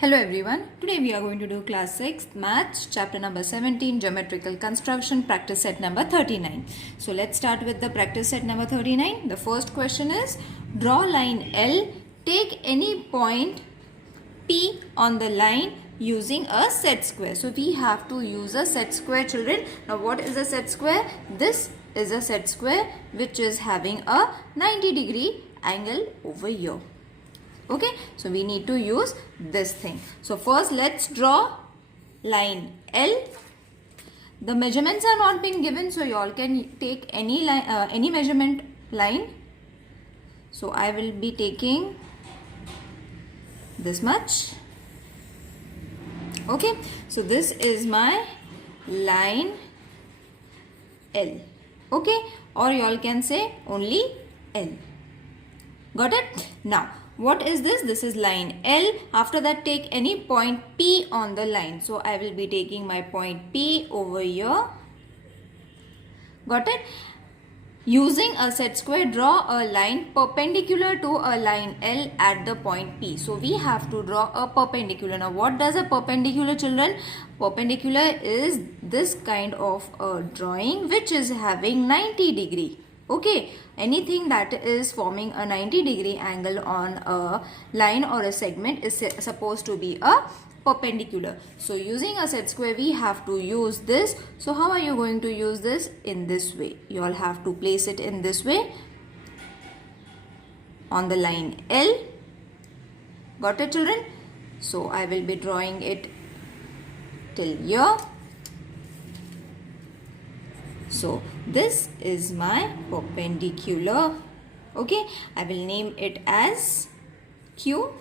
Hello everyone, today we are going to do class 6 maths chapter number 17 geometrical construction practice set number 39. So let's start with the practice set number 39. The first question is draw line L, take any point P on the line using a set square. So we have to use a set square, children. Now what is a set square? This is a set square which is having a 90-degree angle over here. Okay, so we need to use this thing. So first let's draw line L. The measurements are not been given, so you all can take any line, any measurement line. So I will be taking this much. Okay, so this is my line L. Okay, or you all can say only L. Got it? Now what is this? This is line L. After that, take any point P on the line. So I will be taking my point P over here. Got it? Using a set square, draw a line perpendicular to a line L at the point P. So we have to draw a perpendicular. Now what does a perpendicular, children? Perpendicular is this kind of a drawing which is having 90-degree. Okay, anything that is forming a 90-degree angle on a line or a segment is supposed to be a perpendicular. So using a set square, we have to use this. So how are you going to use this? In this way. You all have to place it in this way on the line L. Got it, children? So I will be drawing it till here. So this is my perpendicular. Okay, I will name it as Q.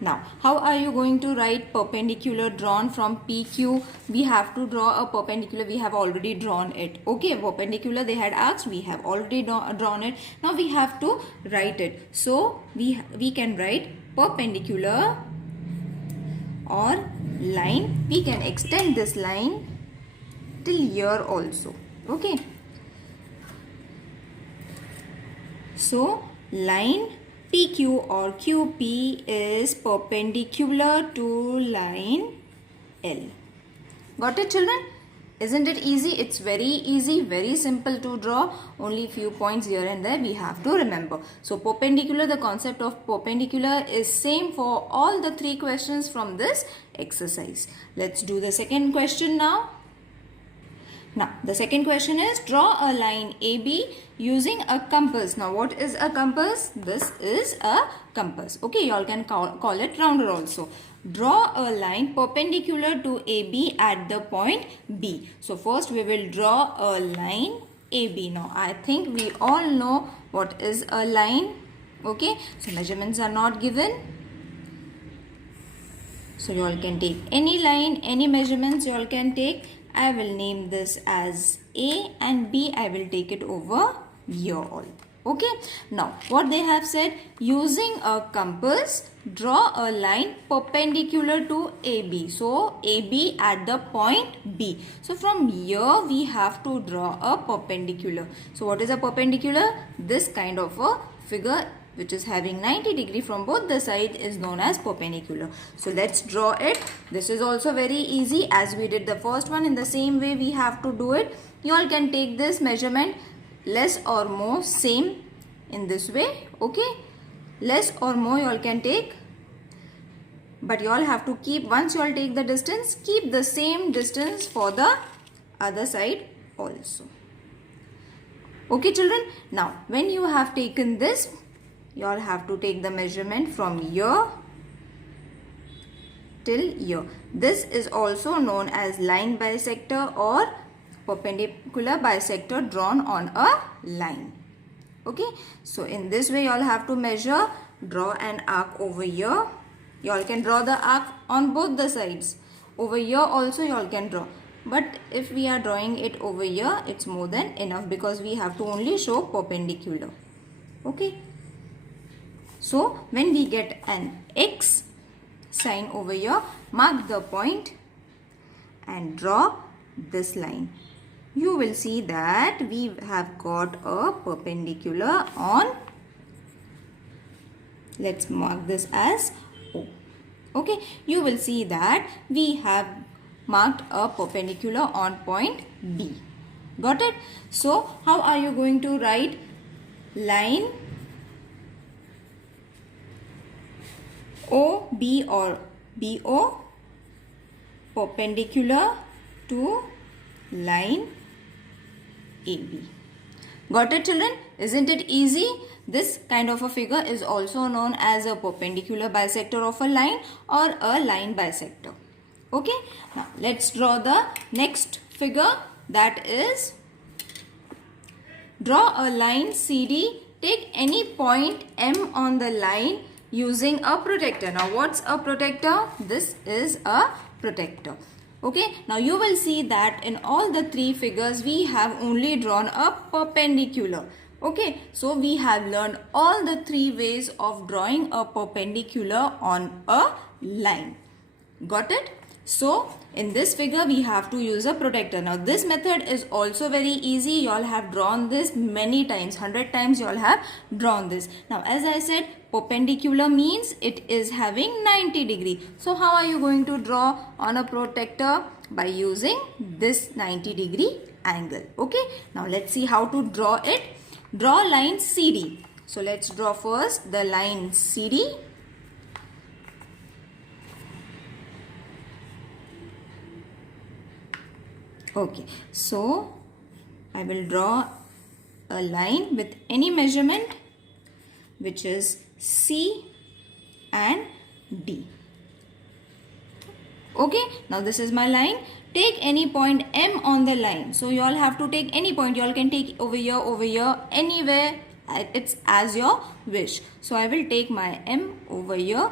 Now, how are you going to write perpendicular drawn from PQ? We have to draw a perpendicular. We have already drawn it. Okay, perpendicular they had asked. We have already drawn it. Now we have to write it. So we can write perpendicular or line. We can extend this line till here also. Okay, so line PQ or QP is perpendicular to line L. Got it, children? Isn't it easy? It's very easy, very simple to draw. Only few points here and there we have to remember. So perpendicular, the concept of perpendicular is same for all the three questions from this exercise. Let's do the second question now. Now, the second question is draw a line AB using a compass. Now, what is a compass? This is a compass. Okay, you all can call it rounder also. Draw a line perpendicular to AB at the point B. So, first we will draw a line AB. Now, I think we all know what is a line. Okay, so measurements are not given. So, you all can take any line, any measurements you all can take. I will name this as A and B. I will take it over here all. Okay. Now, what they have said, using a compass, draw a line perpendicular to AB. So, AB at the point B. So, from here we have to draw a perpendicular. So, what is a perpendicular? This kind of a figure which is having 90-degree from both the sides is known as perpendicular. So let's draw it. This is also very easy as we did the first one. In the same way we have to do it. You all can take this measurement less or more same in this way. Okay, less or more you all can take, but you all have to keep, once you all take the distance, keep the same distance for the other side also. Okay, children. Now when you have taken this, you all have to take the measurement from here till here. This is also known as line bisector or perpendicular bisector drawn on a line. Okay, so in this way you all have to measure, draw an arc over here. You all can draw the arc on both the sides. Over here also you all can draw. But if we are drawing it over here, it's more than enough because we have to only show perpendicular. Okay. So, when we get an X sign over here, mark the point and draw this line. You will see that we have got a perpendicular on, let's mark this as O. Okay, you will see that we have marked a perpendicular on point B. Got it? So, how are you going to write line OB or BO perpendicular to line AB? Got it, children? Isn't it easy? This kind of a figure is also known as a perpendicular bisector of a line or a line bisector. Okay, now let's draw the next figure, that is, draw a line CD. Take any point M on the line using a protector. Now what's a protector? This is a protector. Okay, now you will see that in all the three figures we have only drawn a perpendicular. Okay, so we have learned all the three ways of drawing a perpendicular on a line. Got it? So in this figure we have to use a protector. Now this method is also very easy. You all have drawn this many times, 100 times you all have drawn this. Now as I said, perpendicular means it is having 90 degree. So how are you going to draw on a protector? By using this 90 degree angle. Okay, now let's see how to draw it. Draw line CD. So let's draw first the line CD. Okay, so I will draw a line with any measurement which is C and D. Okay, now this is my line. Take any point M on the line. So you all have to take any point. You all can take over here, anywhere. It's as your wish. So I will take my M over here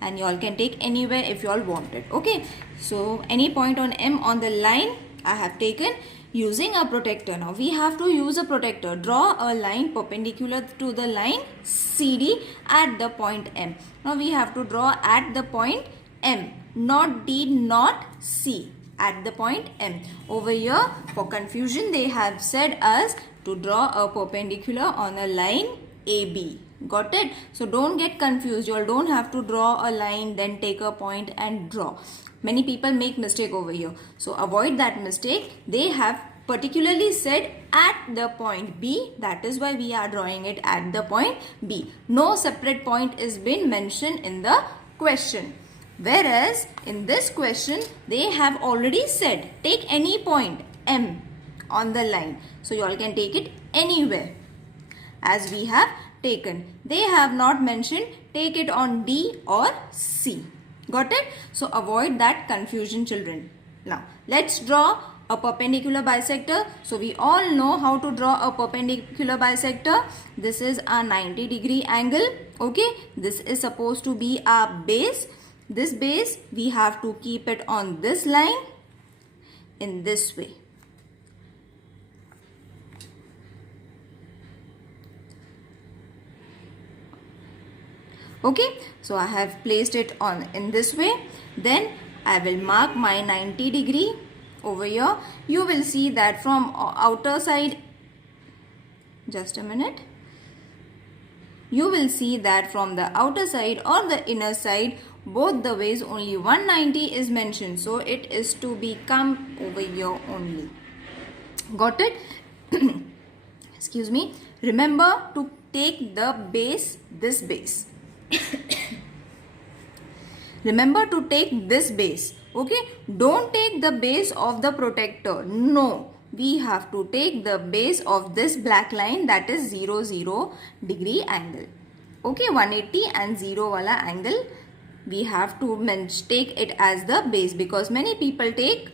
and you all can take anywhere if you all want it. Okay, so any point on M on the line I have taken using a protector. Now we have to use a protector. Draw a line perpendicular to the line CD at the point M. Now we have to draw at the point M, not D, not C, at the point M. Over here, for confusion, they have said us to draw a perpendicular on a line AB. Got it? So don't get confused. You all don't have to draw a line, then take a point and draw. Many people make mistake over here. So avoid that mistake. They have particularly said at the point B. That is why we are drawing it at the point B. No separate point is been mentioned in the question. Whereas in this question, they have already said take any point M on the line. So you all can take it anywhere as we have taken. They have not mentioned take it on D or C. Got it? So avoid that confusion, children. Now let's draw a perpendicular bisector. So we all know how to draw a perpendicular bisector. This is a 90 degree angle. Okay, this is supposed to be our base. This base we have to keep it on this line in this way. Okay, so I have placed it on in this way. Then I will mark my 90 degree over here. You will see that from outer side, just a minute. You will see that from the outer side or the inner side, both the ways only 190 is mentioned. So it is to become over here only. Got it? Excuse me. Remember to take the base, this base. Remember to take this base. Okay, don't take the base of the protector. No, we have to take the base of this black line, that is 0 degree angle. Okay, 180 and 0 wala angle we have to take it as the base, because many people take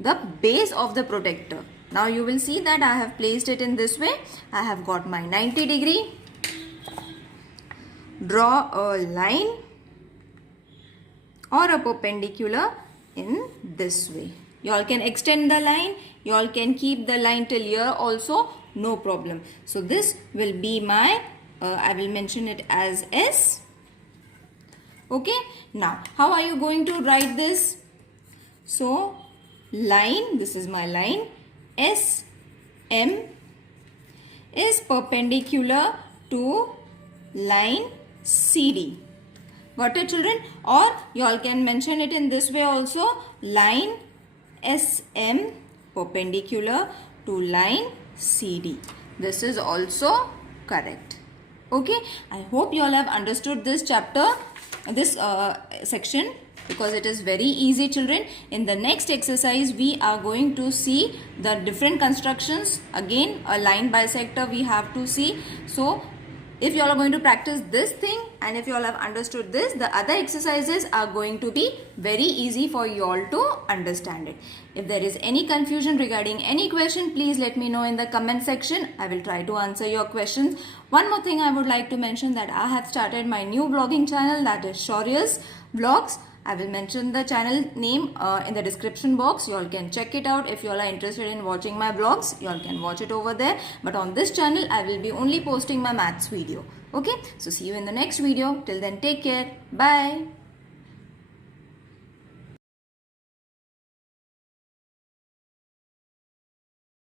the base of the protector. Now you will see that I have placed it in this way. I have got my 90 degree. Draw a line or a perpendicular in this way. You all can extend the line. You all can keep the line till here also, no problem. So this will be my, I will mention it as S. Okay. Now, how are you going to write this? So, line, this is my line, SM is perpendicular to line CD. Got it, children? Or you all can mention it in this way also. Line SM perpendicular to line CD. This is also correct. Okay, I hope you all have understood this chapter, this section, because it is very easy, children. In the next exercise we are going to see the different constructions. Again, a line bisector we have to see. So if you all are going to practice this thing, and if you all have understood this, the other exercises are going to be very easy for you all to understand it. If there is any confusion regarding any question, please let me know in the comment section. I will try to answer your questions. One more thing I would like to mention, that I have started my new vlogging channel, that is Shaurya's Vlogs. I will mention the channel name in the description box. You all can check it out. If you all are interested in watching my vlogs, you all can watch it over there. But on this channel, I will be only posting my maths video. Okay, so see you in the next video. Till then, take care. Bye.